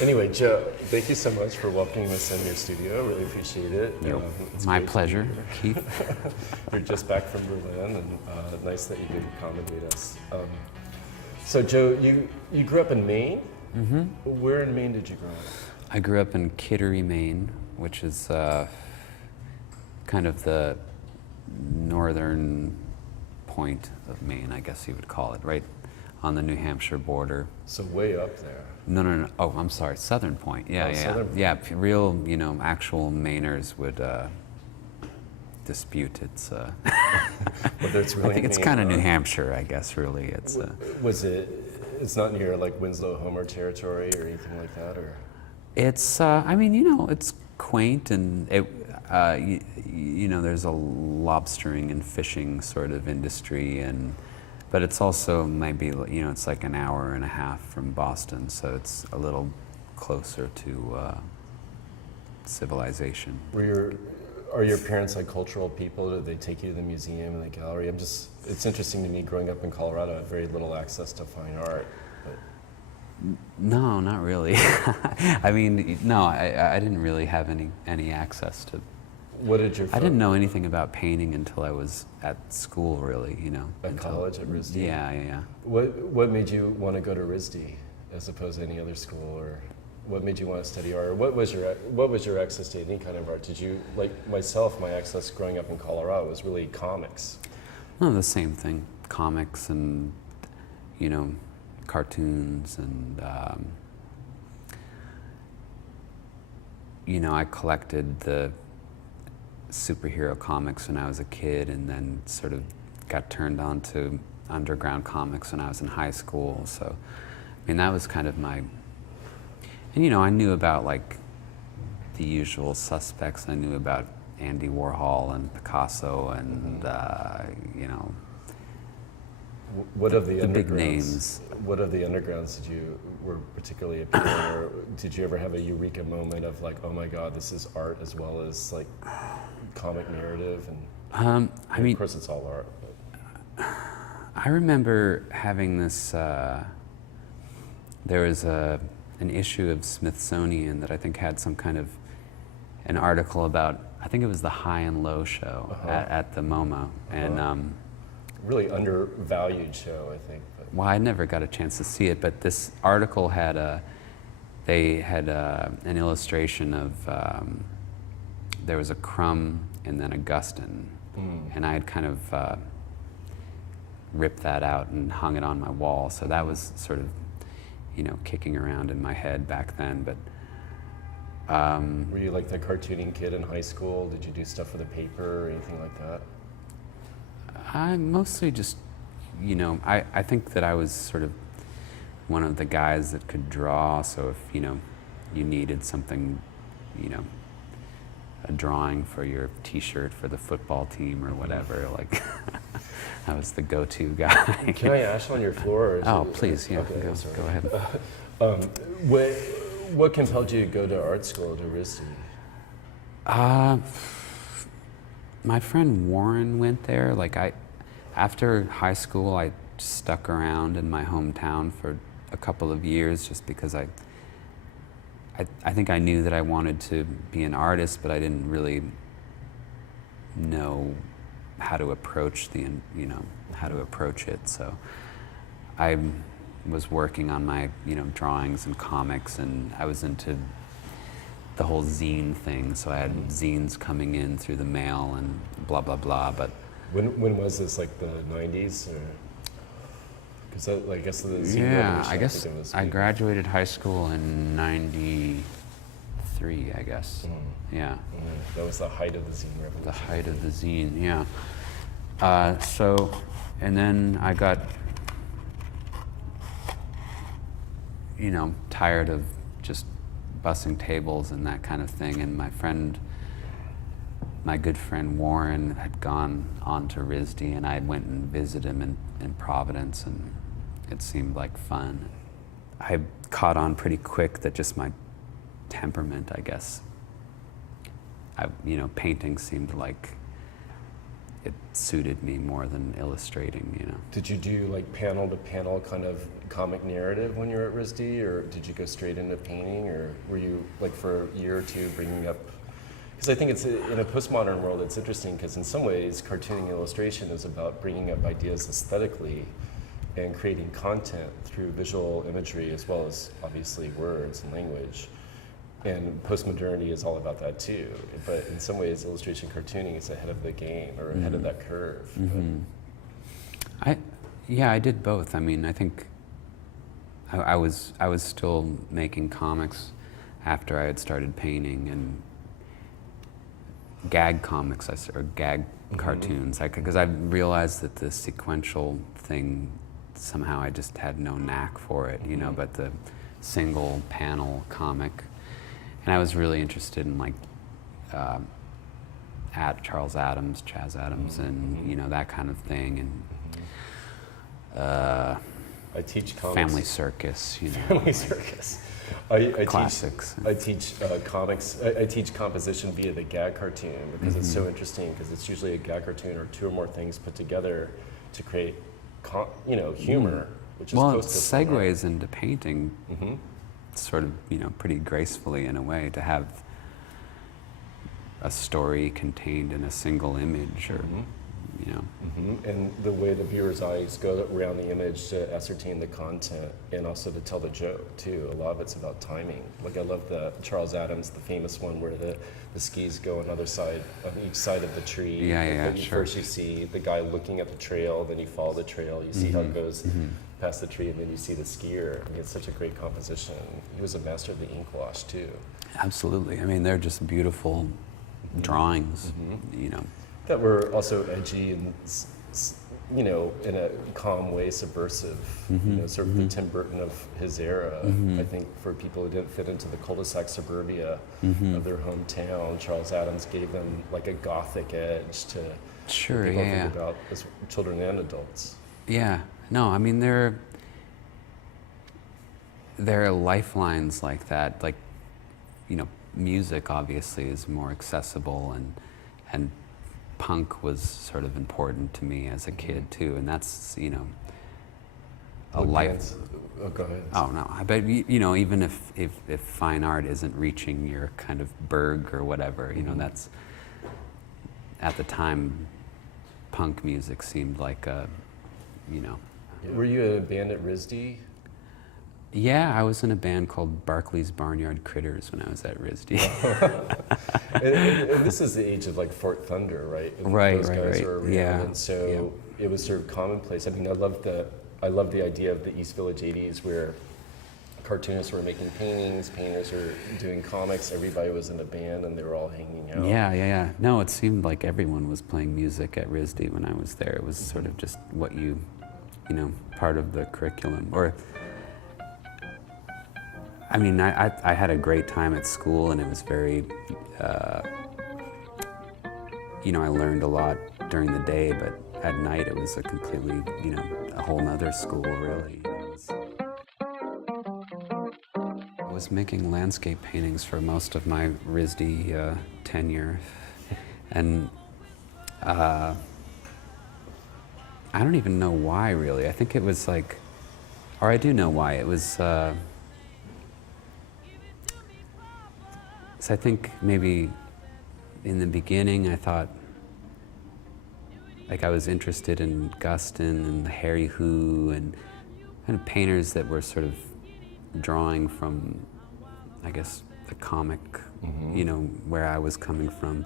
Anyway, Joe, thank you so much for welcoming us in your studio. Really appreciate it. It's My great to be pleasure, here. Keith. You're just back from Berlin, and nice that you could accommodate us. So, Joe, you grew up in Maine. Mm-hmm. Where in Maine did you grow up? I grew up in Kittery, Maine, which is kind of the northern point of Maine, I guess you would call it, right on the New Hampshire border. So way up there. No. Oh, I'm sorry, southern point. Yeah, Oh, yeah, southern point. yeah. Real, actual Mainers would dispute its. Whether it's really I think it's Maine kind of or- New Hampshire, I guess. Really, it's. Was it? It's not near like Winslow Homer territory or anything like that, or? It's, I mean, it's quaint and it, there's a lobstering and fishing sort of industry but it's also maybe, it's like an hour and a half from Boston, so it's a little closer to civilization. Are your parents like cultural people? Did they take you to the museum and the gallery? It's interesting to me growing up in Colorado, I have very little access to fine art. But No, not really. I mean, no, I didn't really have any access to. what did your I didn't know anything about painting until I was at school, really, At until, college at RISD? Yeah. What made you want to go to RISD as opposed to any other school, or what made you want to study art? Or what was your access to any kind of art? Did you, like myself, my access growing up in Colorado was really comics. No, the same thing. Comics and, cartoons and, I collected the superhero comics when I was a kid and then sort of got turned on to underground comics when I was in high school. So, I mean, that was kind of my, and I knew about like the usual suspects. I knew about Andy Warhol and Picasso and, What of the big undergrounds? names. What of the undergrounds were particularly appealing, or did you ever have a eureka moment of like, oh my God, this is art as well as like comic narrative? And of course, it's all art. But. I remember having this, there was an issue of Smithsonian that I think had some kind of an article about, I think it was the High and Low show at the MoMA. And Really undervalued show, I think. But. well, I never got a chance to see it, but this article had they had an illustration of, there was a Crumb and then a Guston. And I had kind of ripped that out and hung it on my wall. So that was sort of, kicking around in my head back then. But Were you like the cartooning kid in high school? Did you do stuff for the paper or anything like that? I mostly just, I think that I was sort of one of the guys that could draw. So if, you needed something, a drawing for your T-shirt for the football team or whatever, like I was the go-to guy. Can I ash on your floor? Or is Oh, it- please, yeah, Okay, go sorry. ahead. What compelled you to go to art school to RISD? My friend Warren went there. After high school, I stuck around in my hometown for a couple of years just because I think I knew that I wanted to be an artist, but I didn't really know how to approach how to approach it. So I was working on my, drawings and comics, and I was into the whole zine thing. So I had zines coming in through the mail and blah, blah, blah. But When was this, like the 90s? Because I guess the zine yeah, revolution, I guess think it was I big. graduated high school in '93, I guess. Yeah. That was the height of the zine revolution. The height of the zine, yeah. And then I got, tired of just bussing tables and that kind of thing. And my good friend Warren had gone on to RISD, and I went and visited him in Providence, and it seemed like fun. I caught on pretty quick that just my temperament, I guess, painting seemed like it suited me more than illustrating, you know. Did you do like panel to panel kind of comic narrative when you were at RISD, or did you go straight into painting, or were you like for a year or two bringing up? Because I think it's in a postmodern world, it's interesting because in some ways, cartooning illustration is about bringing up ideas aesthetically and creating content through visual imagery as well as obviously words and language. And postmodernity is all about that too. But in some ways, illustration cartooning is ahead of the game or ahead of that curve. I did both. I mean, I think I was still making comics after I had started painting, and gag comics or gag cartoons, because I realized that the sequential thing, somehow I just had no knack for it, you know, but the single panel comic. And I was really interested in like at Charles Adams, Chaz Adams, and you know, that kind of thing, and I teach comics. Family Circus, you know. Family Circus. I classics. I teach comics. I teach composition via the gag cartoon because it's so interesting, because it's usually a gag cartoon or two or more things put together to create, humor, which is well, it close to segues into painting, sort of, you know, pretty gracefully in a way, to have a story contained in a single image, or you know. And the way the viewer's eyes go around the image to ascertain the content and also to tell the joke too. A lot of it's about timing. Like I love the Charles Adams, the famous one where the skis go on each side of the tree. First you see the guy looking at the trail, then you follow the trail, you see how it goes past the tree, and then you see the skier. I mean, it's such a great composition. He was a master of the ink wash too. Absolutely. I mean, they're just beautiful drawings, you know. That were also edgy and, you know, in a calm way, subversive. You know, sort of the Tim Burton of his era. I think for people who didn't fit into the cul-de-sac suburbia of their hometown, Charles Adams gave them like a gothic edge to think about as children and adults. Yeah. No, I mean, there are lifelines like that. Like, you know, music obviously is more accessible, and punk was sort of important to me as a kid too, and that's, you know, a life. Oh, go ahead. Oh no, but you know, even if fine art isn't reaching your kind of Berg or whatever, you know, that's, at the time, punk music seemed like a, you know. Were you in a band at RISD? Yeah, I was in a band called Barclay's Barnyard Critters when I was at RISD. and this is the age of like Fort Thunder, right? Those guys were around, and so it was sort of commonplace. I mean, I love the idea of the East Village '80s, where cartoonists were making paintings, painters were doing comics. Everybody was in a band, and they were all hanging out. Yeah. No, it seemed like everyone was playing music at RISD when I was there. It was sort of just what you know, part of the curriculum. Or, I mean, I had a great time at school, and it was very, you know, I learned a lot during the day, but at night it was a completely, you know, a whole nother school, really. I was making landscape paintings for most of my RISD tenure, and I don't even know why, really. I think it was like, or I do know why. It was, so I think maybe in the beginning I thought, like, I was interested in Guston and Harry Hu and kind of painters that were sort of drawing from, I guess, the comic, you know, where I was coming from.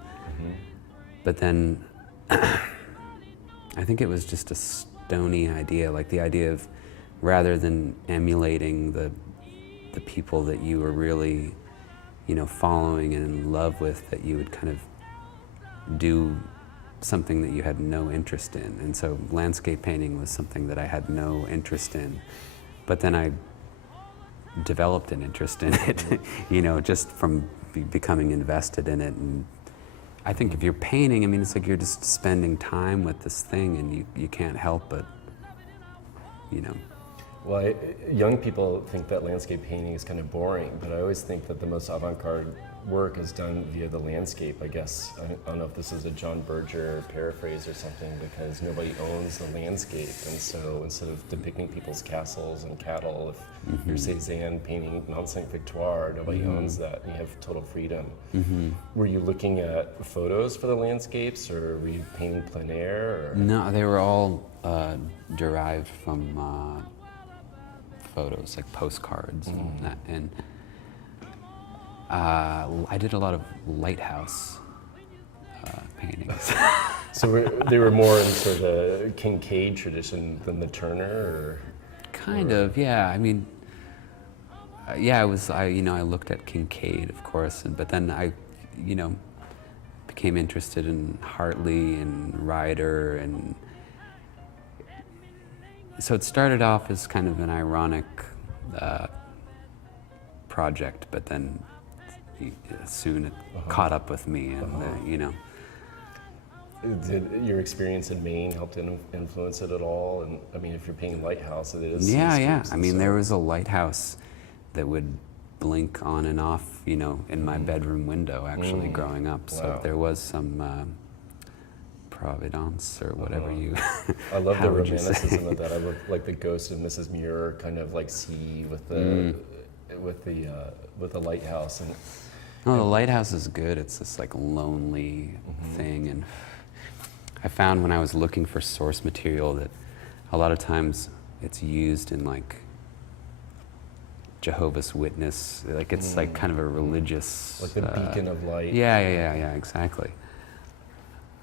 But then I think it was just a stony idea, like the idea of, rather than emulating the people that you were really, you know, following and in love with, that you would kind of do something that you had no interest in. And so landscape painting was something that I had no interest in, but then I developed an interest in it, you know, just from becoming invested in it. And I think if you're painting, I mean, it's like you're just spending time with this thing, and you can't help but, you know. Well, young people think that landscape painting is kind of boring, but I always think that the most avant-garde work is done via the landscape, I guess. I don't know if this is a John Berger paraphrase or something, because nobody owns the landscape, and so instead of depicting people's castles and cattle, if you're Cézanne painting Mont Saint-Victoire, nobody owns that, and you have total freedom. Were you looking at photos for the landscapes, or were you painting plein air? Or? No, they were all derived from photos, like postcards and that. And I did a lot of lighthouse paintings. So they were more in sort of the Kincaid tradition than the Turner, or? Kind of, yeah. I mean, yeah, I looked at Kincaid, of course, but then I, became interested in Hartley and Ryder, and so it started off as kind of an ironic project, but then soon it caught up with me, and Did your experience in Maine help to influence it at all? And I mean, if you're painting lighthouse, it is. Yeah. I mean, there was a lighthouse that would blink on and off, in my bedroom window, actually, growing up. So there was some providence or whatever you. I love the romanticism of that. I love like the ghost of Mrs. Muir, kind of like sea with the lighthouse and. No, the lighthouse is good. It's this like lonely thing, and I found when I was looking for source material that a lot of times it's used in like Jehovah's Witness, like it's like kind of a religious, like the beacon of light. Yeah, exactly.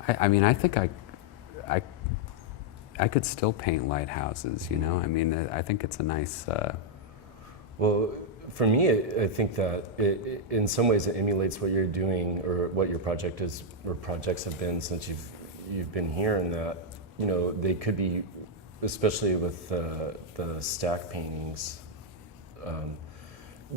I mean, I think I could still paint lighthouses, I mean, I think it's a nice. Well, for me, I think that in some ways it emulates what you're doing, or what your project is, or projects have been since you've been here, and that they could be, especially with the stack paintings,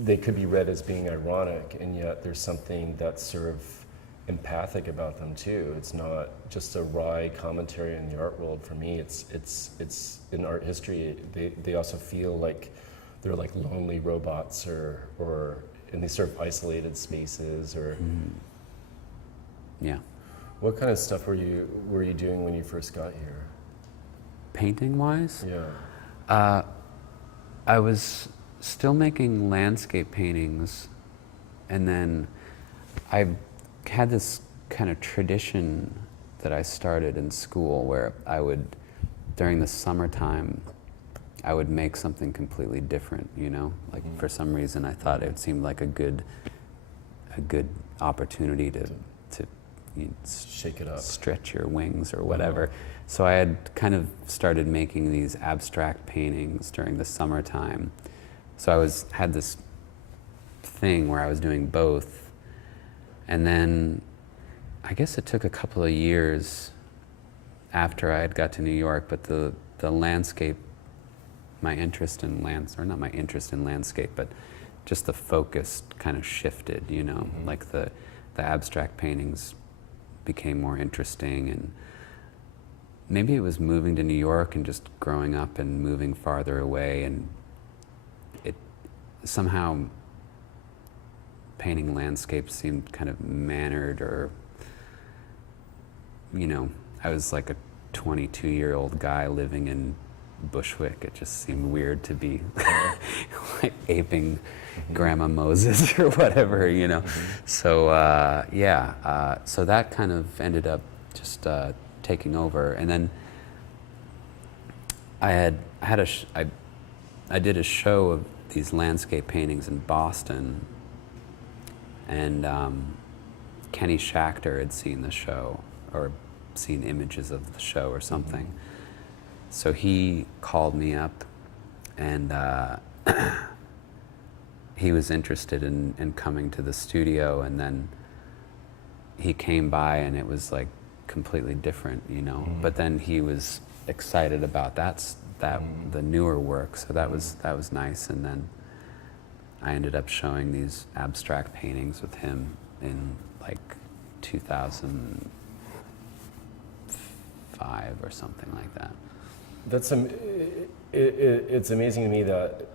they could be read as being ironic, and yet there's something that's sort of empathic about them too. It's not just a wry commentary in the art world. For me, it's in art history. They also feel like they're like lonely robots, or in these sort of isolated spaces, or. Yeah. What kind of stuff were you doing when you first got here? Painting wise? Yeah. I was still making landscape paintings, and then I had this kind of tradition that I started in school where I would, during the summertime, I would make something completely different, like for some reason I thought it seemed like a good opportunity to shake it up, stretch your wings or whatever. So I had kind of started making these abstract paintings during the summertime. So had this thing where I was doing both, and then I guess it took a couple of years after I had got to New York, but the landscape, my interest in not my interest in landscape, but just the focus kind of shifted, like the abstract paintings became more interesting, and maybe it was moving to New York and just growing up and moving farther away, and it somehow painting landscapes seemed kind of mannered, or I was like a 22-year-old guy living in Bushwick. It just seemed weird to be like aping Grandma Moses or whatever, So so that kind of ended up just taking over, and then I did a show of these landscape paintings in Boston, and Kenny Schachter had seen the show, or seen images of the show or something. So he called me up, and he was interested in coming to the studio, and then he came by, and it was like completely different, But then he was excited about the newer work, so that was nice. And then I ended up showing these abstract paintings with him in like 2005 or something like that. That's it's amazing to me that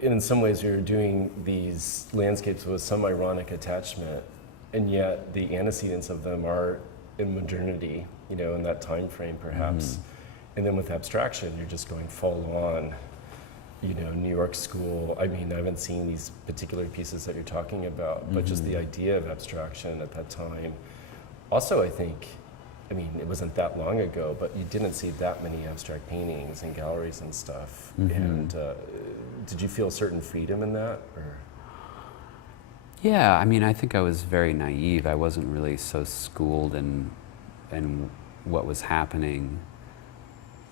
in some ways you're doing these landscapes with some ironic attachment, and yet the antecedents of them are in modernity, you know, in that time frame perhaps. And then with abstraction, you're just going full on, you know, New York school. I mean, I haven't seen these particular pieces that you're talking about, but just the idea of abstraction at that time. Also, I think, I mean, it wasn't that long ago, but you didn't see that many abstract paintings in galleries and stuff. And did you feel certain freedom in that? Or? Yeah, I mean, I think I was very naive. I wasn't really so schooled in what was happening,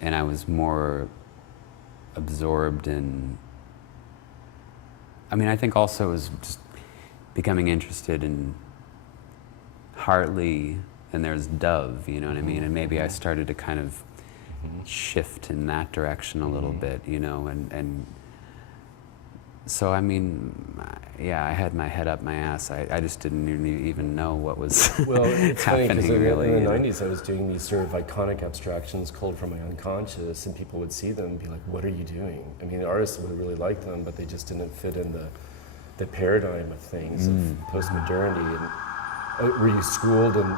and I was more absorbed in. I mean, I think also was just becoming interested in Hartley, and there's Dove, you know what I mean? And maybe I started to kind of shift in that direction a little bit, you know, and so, I mean, yeah, I had my head up my ass. I just didn't even know what was well, it's happening, funny, 'cause really. In the 90s, I was doing these sort of iconic abstractions culled from my unconscious, and people would see them and be like, what are you doing? I mean, the artists would really like them, but they just didn't fit in the paradigm of things, of post-modernity. And were you schooled in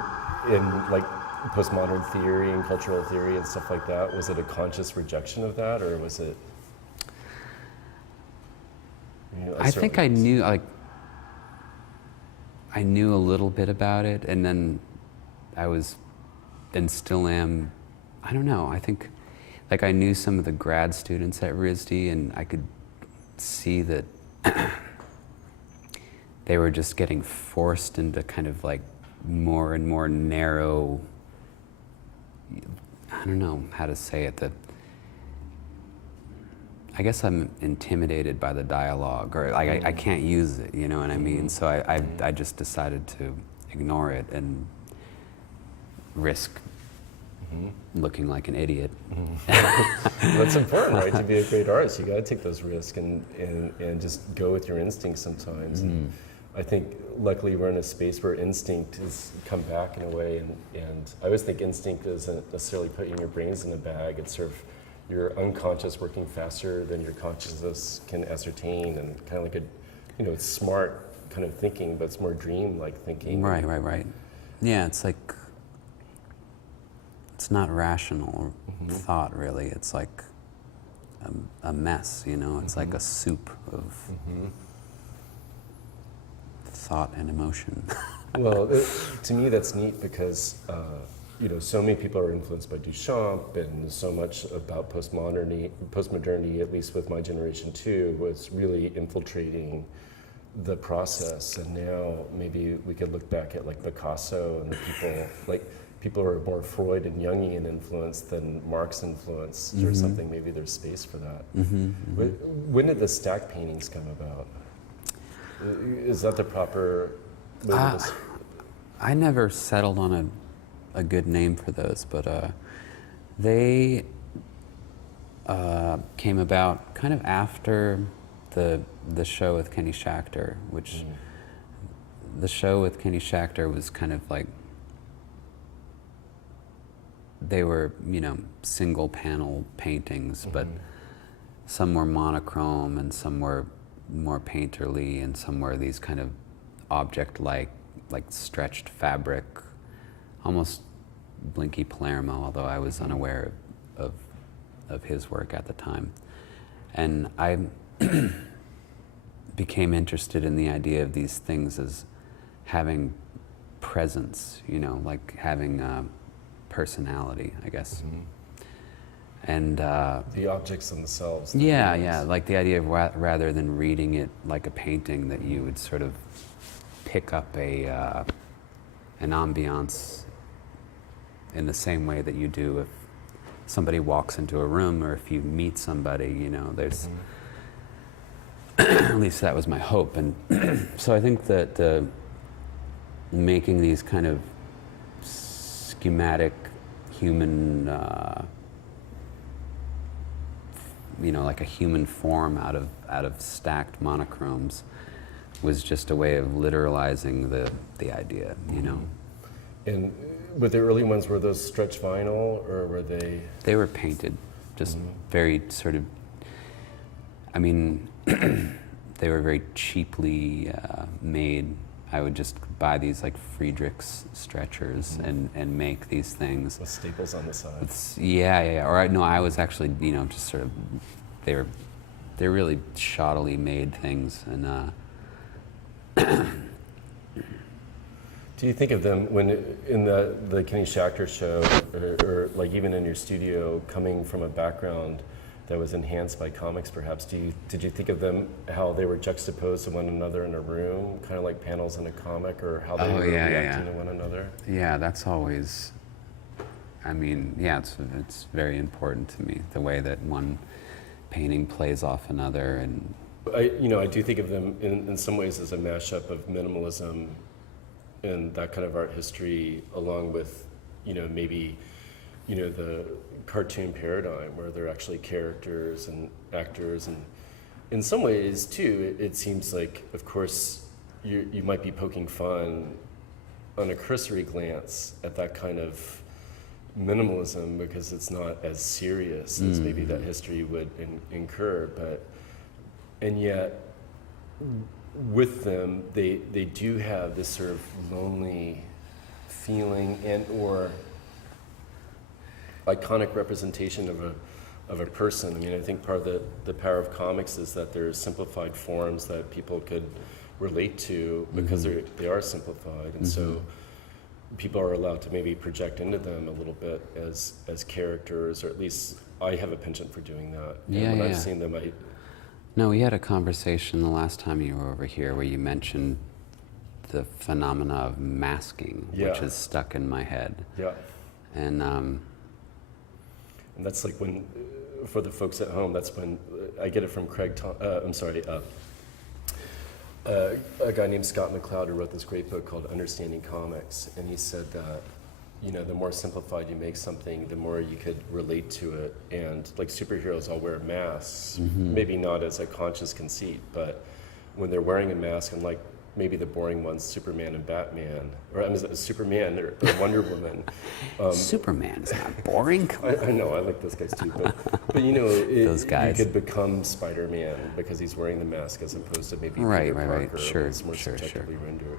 like postmodern theory and cultural theory and stuff like that? Was it a conscious rejection of that, or was it? You know, I think I knew, like, I knew a little bit about it, and then I was, and still am, I don't know, I think, like, I knew some of the grad students at RISD, and I could see that they were just getting forced into kind of like more and more narrow, I don't know how to say it, I guess I'm intimidated by the dialogue, or like I can't use it, you know what I mean? So I just decided to ignore it and risk looking like an idiot. That's important, right? To be a great artist, you got to take those risks and just go with your instincts sometimes. And I think luckily we're in a space where instinct has come back in a way, and I always think instinct isn't necessarily putting your brains in a bag. It's sort of your unconscious working faster than your consciousness can ascertain, and kind of like a, you know, it's smart kind of thinking, but it's more dream-like thinking. Right. Yeah, it's like, it's not rational thought, really. It's like a mess, you know? It's like a soup of thought and emotion. Well, to me that's neat because you know, so many people are influenced by Duchamp, and so much about postmodernity, at least with my generation too, was really infiltrating the process. And now maybe we could look back at like Picasso and the people who are more Freud and Jungian influenced than Marx influenced, or something. Maybe there's space for that. When did the stack paintings come about? Is that the proper way to I never settled on a good name for those, but they came about kind of after the show with Kenny Schachter, which the show with Kenny Schachter was kind of like, they were, you know, single panel paintings, but some were monochrome and some were more painterly, and some were these kind of object-like, like stretched fabric, almost Blinky Palermo, although I was unaware of his work at the time. And I became interested in the idea of these things as having presence, you know, like having personality, I guess. And the objects themselves. yeah, like the idea of rather than reading it like a painting, that you would sort of pick up an ambiance in the same way that you do if somebody walks into a room, or if you meet somebody, you know, there's, at least that was my hope. And so I think that making these kind of schematic human, you know, like a human form out of stacked monochromes was just a way of literalizing the idea, you know. And with the early ones, were those stretch vinyl, or were they? They were painted. just very sort of, I mean, they were very cheaply made. I would just buy these like Friedrichs stretchers and make these things. With staples on the side. Yeah. Or no, I was actually, just sort of, they're really shoddily made things. And do you think of them when in the Kenny Schachter show, or like even in your studio, coming from a background that was enhanced by comics, perhaps? Did you think of them how they were juxtaposed to one another in a room, kind of like panels in a comic, or how they were reacting to one another? Yeah, that's always. I mean, yeah, it's very important to me, the way that one painting plays off another, and I do think of them in some ways as a mashup of minimalism and that kind of art history, along with maybe the cartoon paradigm where they're actually characters and actors, and in some ways too it seems like, of course, you might be poking fun on a cursory glance at that kind of minimalism because it's not as serious as maybe that history would incur, and yet with them they do have this sort of lonely feeling and or iconic representation of a person. I mean, I think part of the power of comics is that there's simplified forms that people could relate to because they are simplified, and so people are allowed to maybe project into them a little bit as characters, or at least I have a penchant for doing that. And when I've seen them, No, we had a conversation the last time you were over here where you mentioned the phenomena of masking, which is stuck in my head. Yeah. And that's like when, for the folks at home, that's when I get it from a guy named Scott McCloud who wrote this great book called Understanding Comics, and he said that the more simplified you make something, the more you could relate to it. And like superheroes all wear masks, maybe not as a conscious conceit, but when they're wearing a mask, and like maybe the boring ones, Superman and Batman, or Superman or Wonder Woman. Superman is not boring. I know, I like those guys too, but those guys. You could become Spider-Man because he's wearing the mask as opposed to maybe Right. Parker, Sure, it's more subjectively rendered.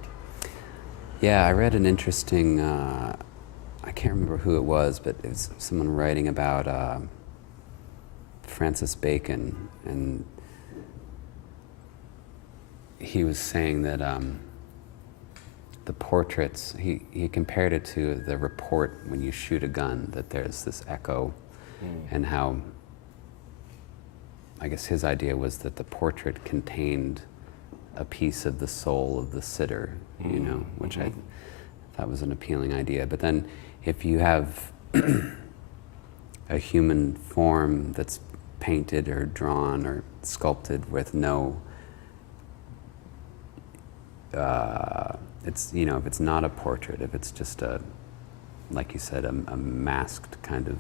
Yeah, I read an interesting, I can't remember who it was, but it was someone writing about Francis Bacon, and he was saying that the portraits, he compared it to the report when you shoot a gun, that there's this echo, and how, I guess his idea was that the portrait contained a piece of the soul of the sitter, which I thought was an appealing idea. But then if you have a human form that's painted or drawn or sculpted with no it's if it's not a portrait, if it's just like you said, a masked kind of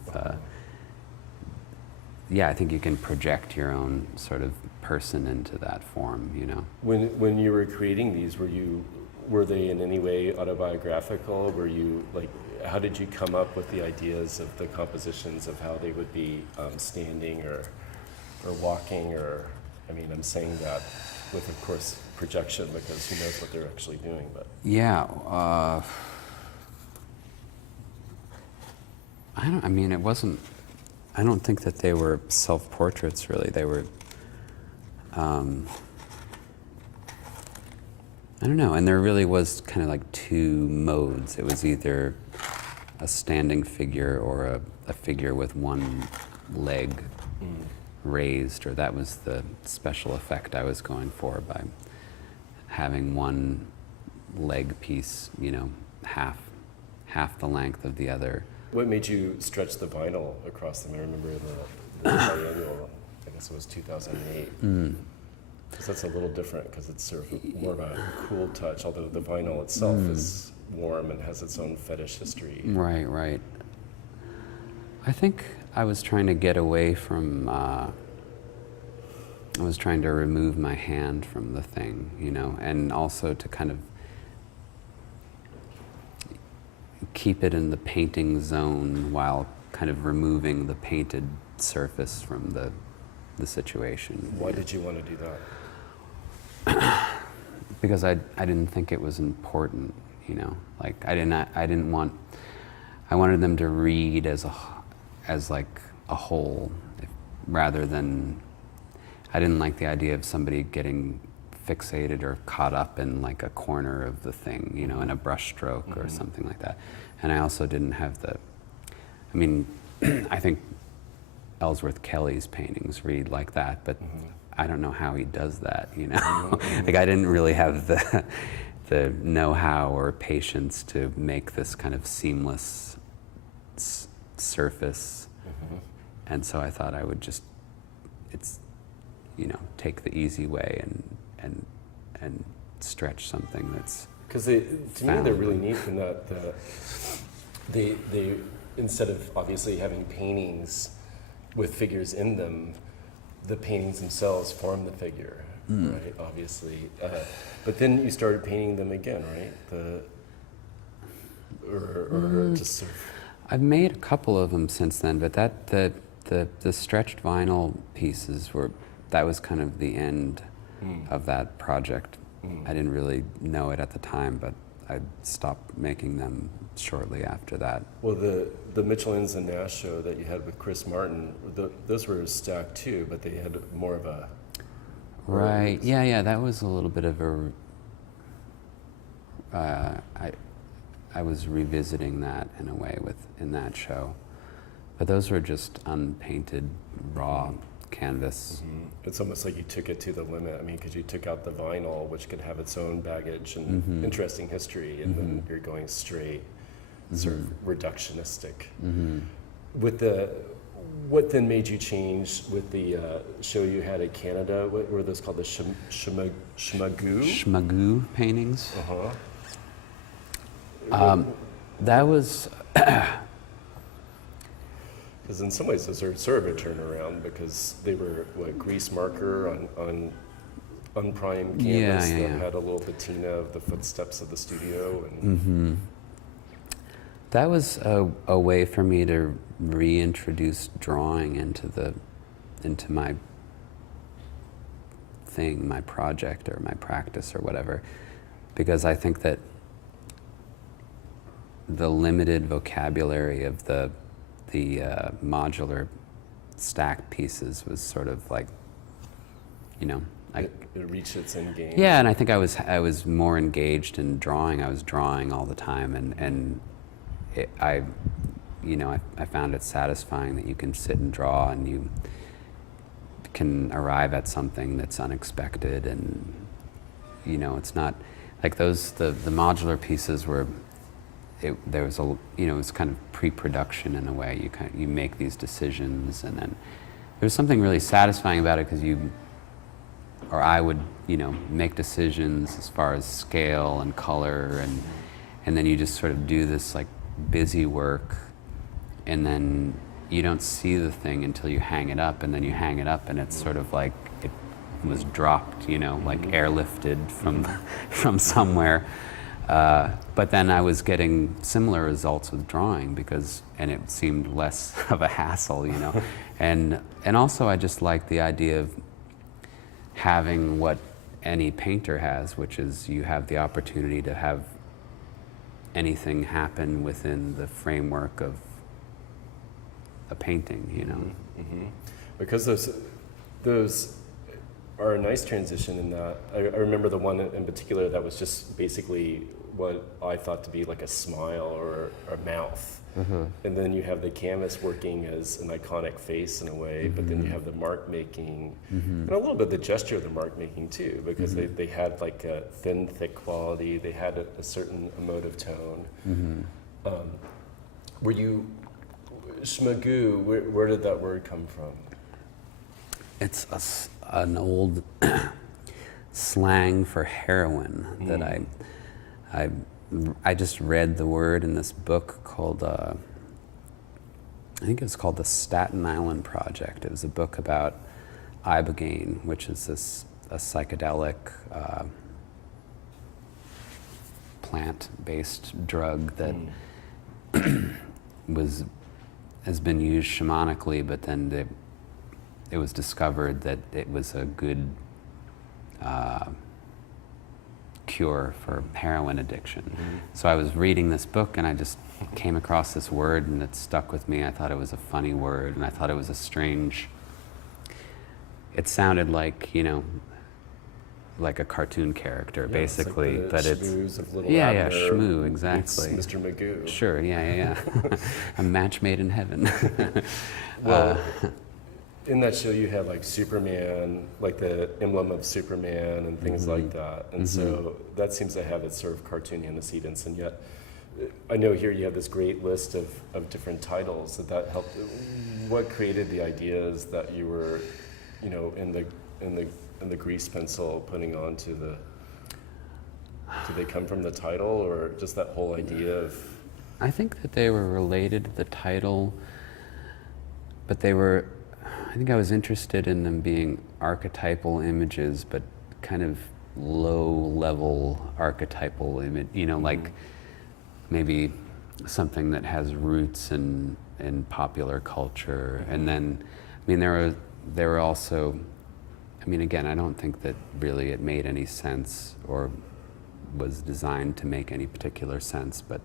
I think you can project your own sort of person into that form. When you were creating these, were they in any way autobiographical? Were you like, how did you come up with the ideas of the compositions of how they would be standing or walking, or I'm saying that with, of course, projection, because who knows what they're actually doing, but I don't think that they were self-portraits, really. They were I don't know, and there really was kind of like two modes. It was either a standing figure or a figure with one leg raised, or that was the special effect I was going for by having one leg piece, half the length of the other. What made you stretch the vinyl across them? I remember the biennial, I guess it was 2008. Because that's a little different, because it's sort of more of a cool touch, although the vinyl itself is warm and has its own fetish history. Right. I think I was trying to get away from, I was trying to remove my hand from the thing, and also to kind of keep it in the painting zone while kind of removing the painted surface from the situation. Why did you want to do that? Because I didn't think it was important, you know. Like I wanted them to read as like a whole, rather than, I didn't like the idea of somebody getting fixated or caught up in like a corner of the thing, you know, in a brush stroke or something like that. And I also didn't have I mean, I think Ellsworth Kelly's paintings read like that, but I don't know how he does that, you know? Like I didn't really have the know-how or patience to make this kind of seamless surface. And so I thought I would just, take the easy way and stretch something that's, because to me they're really neat in that they instead of obviously having paintings with figures in them, the paintings themselves form the figure, right? Obviously, but then you started painting them again, right? Or just sort of. I've made a couple of them since then, but the stretched vinyl pieces that was kind of the end of that project. I didn't really know it at the time, but I stopped making them shortly after that. Well, the Mitchell Innes and Nash show that you had with Chris Martin, those were stacked too, but they had more of a. Right. Yeah. That was a little bit of I was revisiting that in a way in that show, but those were just unpainted raw canvas. It's almost like you took it to the limit. I mean, because you took out the vinyl, which could have its own baggage and interesting history, and then you're going straight, sort of reductionistic. What then made you change with the show you had in Canada? What were those called? The Shmagoo? Shmagoo paintings. That was. Because in some ways those are sort of a turnaround, because they were grease marker on unprimed canvas that had a little patina of the footsteps of the studio. And That was a way for me to reintroduce drawing into my thing, my project or my practice or whatever, because I think that the limited vocabulary of the modular stacked pieces was sort of like, it reached its end game. Yeah, and I think I was more engaged in drawing. I was drawing all the time, and I found it satisfying that you can sit and draw and you can arrive at something that's unexpected, and it's not like the modular pieces were. There was it was kind of pre-production in a way. You make these decisions, and then there was something really satisfying about it, because I would make decisions as far as scale and color, and then you just sort of do this like busy work, and then you don't see the thing until you hang it up, and then you hang it up, and it's sort of like it was dropped, like airlifted from somewhere. But then I was getting similar results with drawing, and it seemed less of a hassle, and also I just like the idea of having what any painter has, which is you have the opportunity to have anything happen within the framework of a painting, Because those are a nice transition in that. I remember the one in particular that was just basically what I thought to be like a smile or a mouth. And then you have the canvas working as an iconic face in a way, but then you have the mark making, and a little bit the gesture of the mark making too, because they had like a thin, thick quality, they had a certain emotive tone. Were you, Shmagoo, where did that word come from? It's an old slang for heroin that I just read the word in this book called, I think it was called The Staten Island Project. It was a book about ibogaine, which is a psychedelic plant-based drug that was has been used shamanically, but then it was discovered that it was a good cure for heroin addiction. Mm-hmm. So I was reading this book and I just came across this word and it stuck with me. I thought it was a funny word and I thought it was a strange, it sounded like, you know, like a cartoon character, Yeah, basically, it's like but the it's Shmoos of Little yeah, Abner Shmoo, meets exactly. Mr. Magoo. Sure, yeah. A match made in heaven. Well, in that show you had like Superman, like the emblem of Superman and things like that, and so that seems to have its sort of cartoony antecedents, and yet I know here you have this great list of different titles that helped. What created the ideas that you were, you know, in the grease pencil putting onto the? Did they come from the title, or just that whole idea of? I think that they were related to the title, but they were. I think I was interested in them being archetypal images, but kind of low-level archetypal image. You know, like maybe something that has roots in popular culture, and then, I mean, there were also. I mean, again, I don't think that really it made any sense or was designed to make any particular sense, but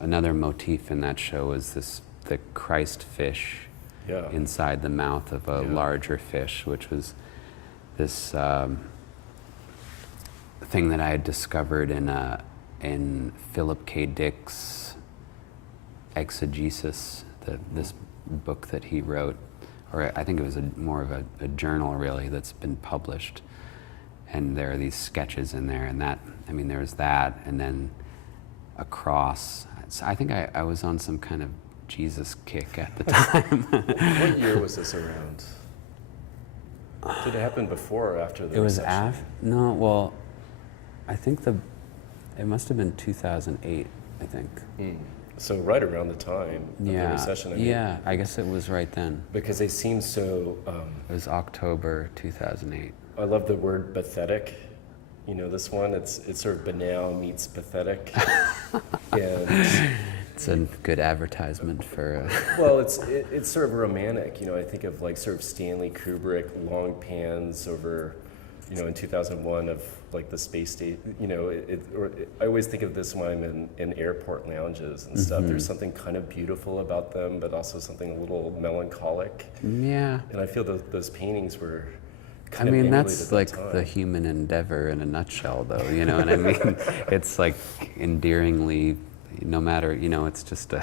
another motif in that show was the Christ fish inside the mouth of a larger fish, which was this thing that I had discovered in Philip K. Dick's Exegesis, this book that he wrote, or I think it was more of a journal really that's been published, and there are these sketches in there, and that, I mean, there was that, and then a cross. So I think I was on some kind of Jesus kick at the time. What year was this around? Did it happen before or after the It was recession? no, well, I think it must have been 2008, I think. So right around the time of the recession. I mean, yeah, I guess it was right then. Because they seem so. It was October 2008. I love the word pathetic. You know, this one. It's sort of banal meets pathetic, and it's a good advertisement for. Well, it's sort of romantic. You know, I think of like sort of Stanley Kubrick long pans over, you know, in 2001 of like the space station. You know, I always think of this when I'm in airport lounges and stuff. There's something kind of beautiful about them, but also something a little melancholic. Yeah. And I feel those paintings were. I mean, that's like the human endeavor in a nutshell, though. You know what I mean? It's like endearingly, no matter, you know, it's just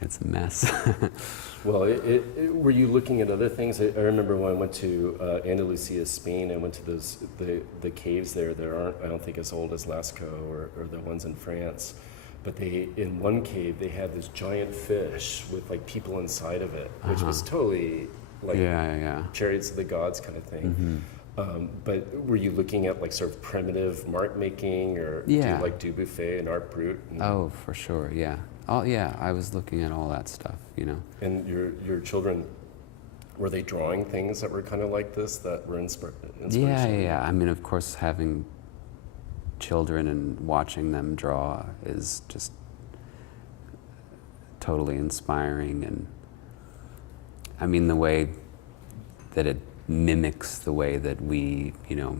it's a mess. Well, were you looking at other things? I remember when I went to Andalusia, Spain. I went to the caves there. There aren't, I don't think, as old as Lascaux or the ones in France. But in one cave, they had this giant fish with like people inside of it, which was totally like Chariots of the Gods kind of thing. But were you looking at like sort of primitive mark making, or do you like Dubuffet and Art Brut? Oh, for sure, yeah. Oh, yeah, I was looking at all that stuff, you know. And your children, were they drawing things that were kind of like this, that were inspiration? Yeah. I mean, of course, having children and watching them draw is just totally inspiring, and I mean, the way that it mimics the way that we, you know,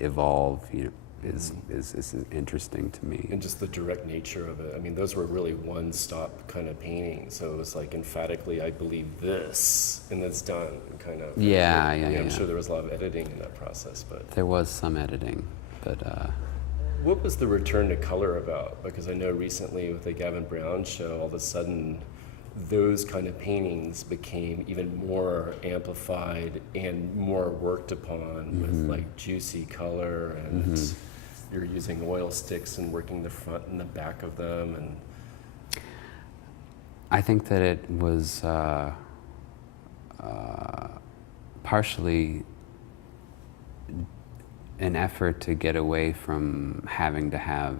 evolve, you know, is interesting to me. And just the direct nature of it. I mean, those were really one-stop kind of paintings. So it was like emphatically, I believe this, and it's done, kind of. Yeah. I'm sure there was a lot of editing in that process, but there was some editing, but. What was the return to color about? Because I know recently with the Gavin Brown show, all of a sudden, those kind of paintings became even more amplified and more worked upon with like juicy color, and you're using oil sticks and working the front and the back of them. And I think that it was partially an effort to get away from having to have,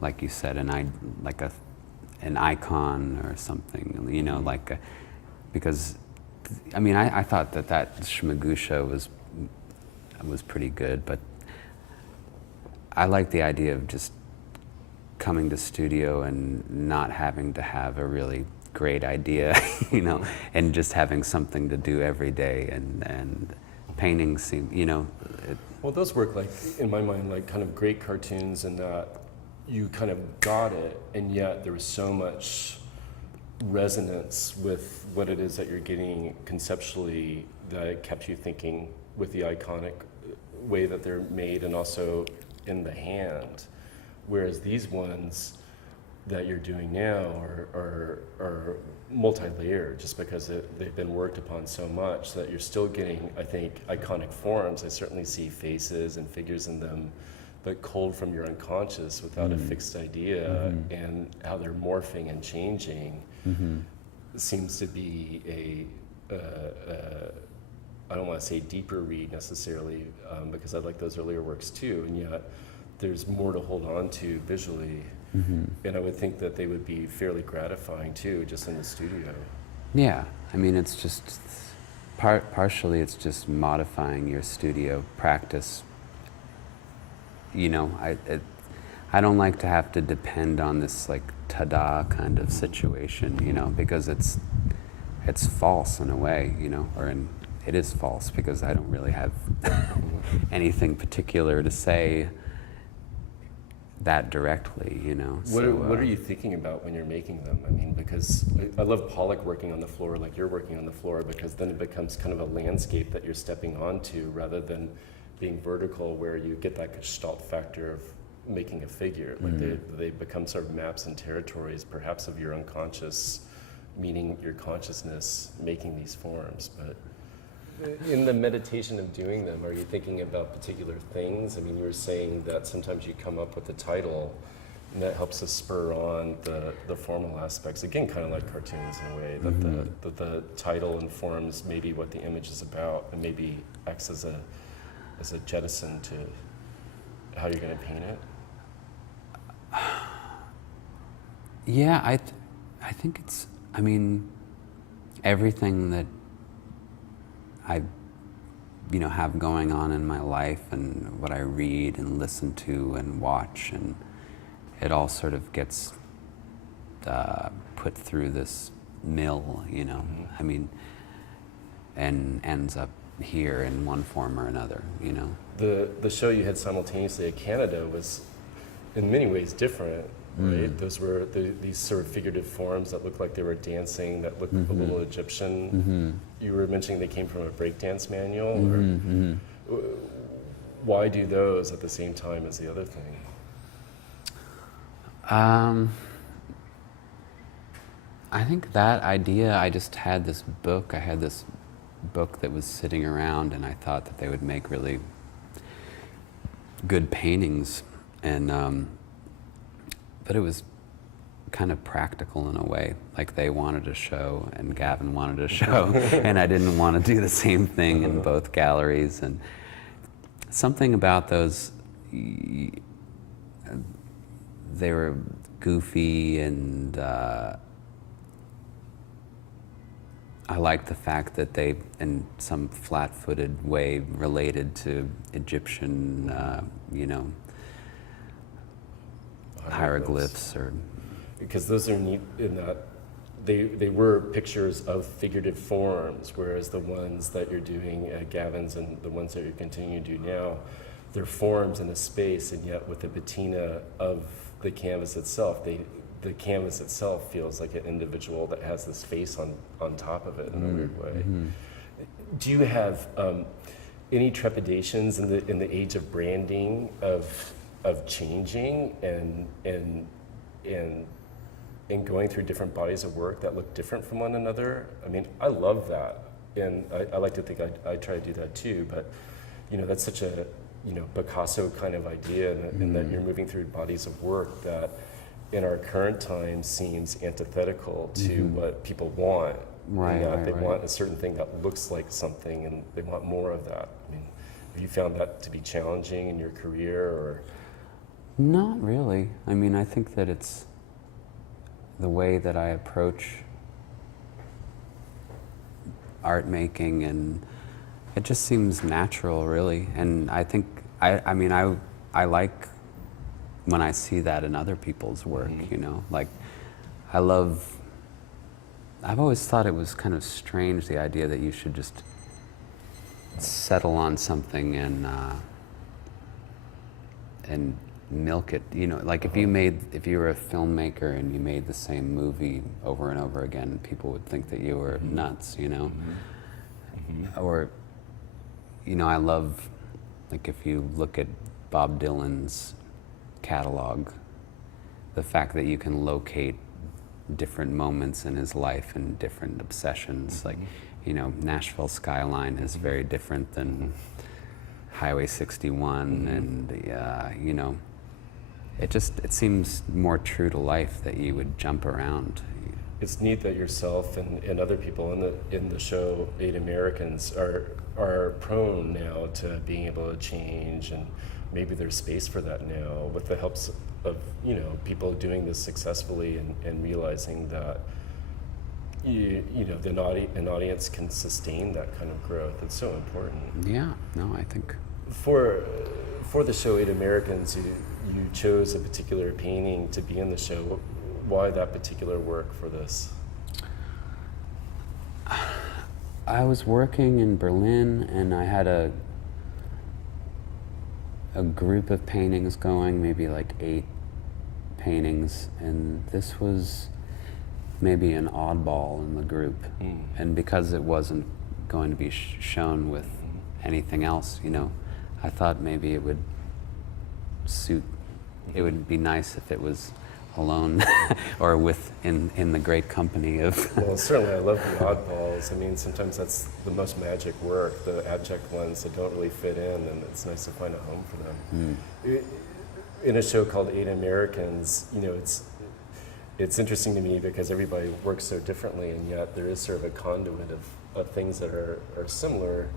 like you said, an icon or something, you know, like, because, I mean, I thought that Shmagoo show was pretty good, but I like the idea of just coming to studio and not having to have a really great idea, you know, and just having something to do every day, and painting seem, you know. Well, those work like, in my mind, like kind of great cartoons in that you kind of got it, and yet there was so much resonance with what it is that you're getting conceptually that it kept you thinking with the iconic way that they're made and also in the hand. Whereas these ones that you're doing now are multi-layered, just because they've been worked upon so much that you're still getting, I think, iconic forms. I certainly see faces and figures in them, but culled from your unconscious without a fixed idea, and how they're morphing and changing seems to be I don't want to say deeper read necessarily, because I like those earlier works too, and yet there's more to hold on to visually. And I would think that they would be fairly gratifying too, just in the studio. Yeah, I mean, it's just partially it's just modifying your studio practice. You know, I don't like to have to depend on this like ta-da kind of situation, you know, because it's false in a way, you know, it is false because I don't really have anything particular to say that directly, you know. What are you thinking about when you're making them? I mean, because I love Pollock working on the floor like you're working on the floor, because then it becomes kind of a landscape that you're stepping onto rather than being vertical, where you get that gestalt factor of making a figure. Like they become sort of maps and territories, perhaps of your unconscious, meaning your consciousness making these forms. But in the meditation of doing them, are you thinking about particular things? I mean, you were saying that sometimes you come up with a title, and that helps to spur on the formal aspects. Again, kind of like cartoons in a way, that the title informs maybe what the image is about, and maybe acts as a jettison to how you're going to paint it. Yeah, I think it's, I mean, everything that I, you know, have going on in my life and what I read and listen to and watch, and it all sort of gets put through this mill, you know. I mean, and ends up here in one form or another, you know. The show you had simultaneously at Canada was in many ways different, right? Those were these sort of figurative forms that looked like they were dancing, that looked a little Egyptian. You were mentioning they came from a breakdance manual. Or why do those at the same time as the other thing? I think that idea, I just had this book. I had this book that was sitting around, and I thought that they would make really good paintings, and but it was kind of practical in a way. Like, they wanted a show and Gavin wanted a show, and I didn't want to do the same thing in both galleries. And something about those, they were goofy, and I liked the fact that they, in some flat-footed way, related to Egyptian, you know, hieroglyphs. Or because those are neat in that they were pictures of figurative forms, whereas the ones that you're doing at Gavin's and the ones that you're continuing to do now, they're forms in a space, and yet with the patina of the canvas itself, the canvas itself feels like an individual that has this face on top of it in a weird way. Do you have any trepidations in the age of branding, of changing and going through different bodies of work that look different from one another? I mean, I love that, and I like to think I try to do that too. But you know, that's such a Picasso kind of idea, in that you're moving through bodies of work that, in our current time, seems antithetical to what people want. They want a certain thing that looks like something, and they want more of that. I mean, have you found that to be challenging in your career, or? Not really. I mean, I think that it's the way that I approach art making, and it just seems natural, really. And I think, I mean, I like when I see that in other people's work, you know, like I've always thought it was kind of strange, the idea that you should just settle on something and milk it, you know, like if you were a filmmaker and you made the same movie over and over again, people would think that you were nuts, you know. Or, you know, I love, like if you look at Bob Dylan's catalog, the fact that you can locate different moments in his life and different obsessions, like, you know, Nashville skyline is very different than Highway 61, and you know, it seems more true to life that you would jump around. It's neat that yourself and other people in the show, 8 Americans, are prone now to being able to change, and maybe there's space for that now with the helps of, you know, people doing this successfully and realizing that you know an audience can sustain that kind of growth. It's so important. Yeah, no, I think for the show 8 Americans, you chose a particular painting to be in the show. Why that particular work for this? I was working in Berlin, and I had a group of paintings going, maybe like 8 paintings, and this was maybe an oddball in the group. And because it wasn't going to be shown with anything else, you know, I thought maybe it would suit, it would be nice if it was alone or in the great company of Well, certainly I love the oddballs. I mean, sometimes that's the most magic work, the abject ones that don't really fit in, and it's nice to find a home for them. In a show called 8 Americans, you know, it's interesting to me because everybody works so differently, and yet there is sort of a conduit of things that are similar.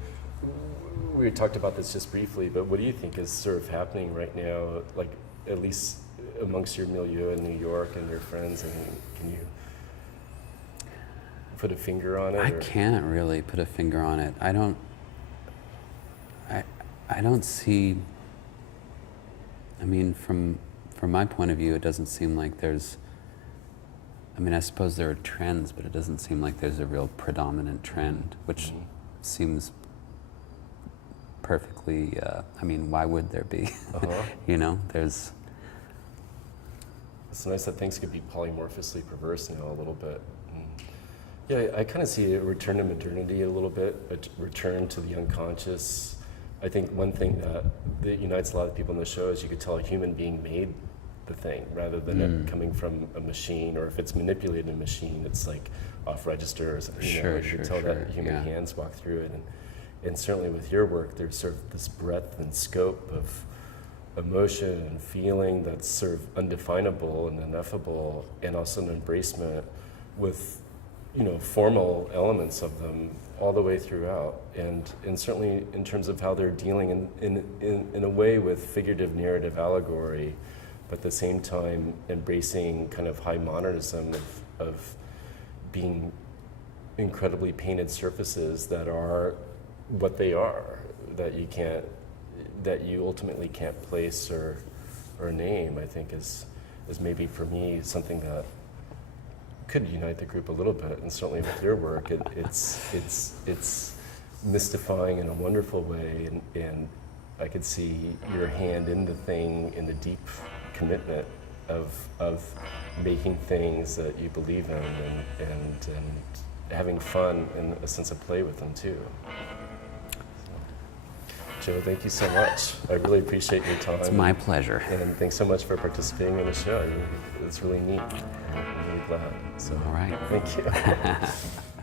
We talked about this just briefly, but what do you think is sort of happening right now, like at least amongst your milieu in New York and your friends? I mean, can you put a finger on it? I can't really put a finger on it. I don't see, I mean, from my point of view, it doesn't seem like there's, I mean, I suppose there are trends, but it doesn't seem like there's a real predominant trend, which seems perfectly, I mean, why would there be? You know, there's... It's nice that things could be polymorphously perverse now a little bit. Yeah, I kind of see a return to modernity a little bit, a return to the unconscious. I think one thing that unites a lot of people in the show is you could tell a human being made the thing rather than it coming from a machine, or if it's manipulated in a machine, it's like off register or something. You know, you could tell that human hands walk through it. And certainly with your work, there's sort of this breadth and scope of emotion and feeling that's sort of undefinable and ineffable, and also an embracement with, you know, formal elements of them all the way throughout, and certainly in terms of how they're dealing in a way with figurative narrative allegory, but at the same time embracing kind of high modernism of being incredibly painted surfaces that are what they are, that you ultimately can't place or name. I think is maybe for me something that could unite the group a little bit, and certainly with your work, it's mystifying in a wonderful way, and I could see your hand in the thing, in the deep commitment of making things that you believe in, and having fun and a sense of play with them too. Joe, thank you so much. I really appreciate your time. It's my pleasure. And thanks so much for participating in the show. It's really neat. I'm really glad. So, all right. Thank you.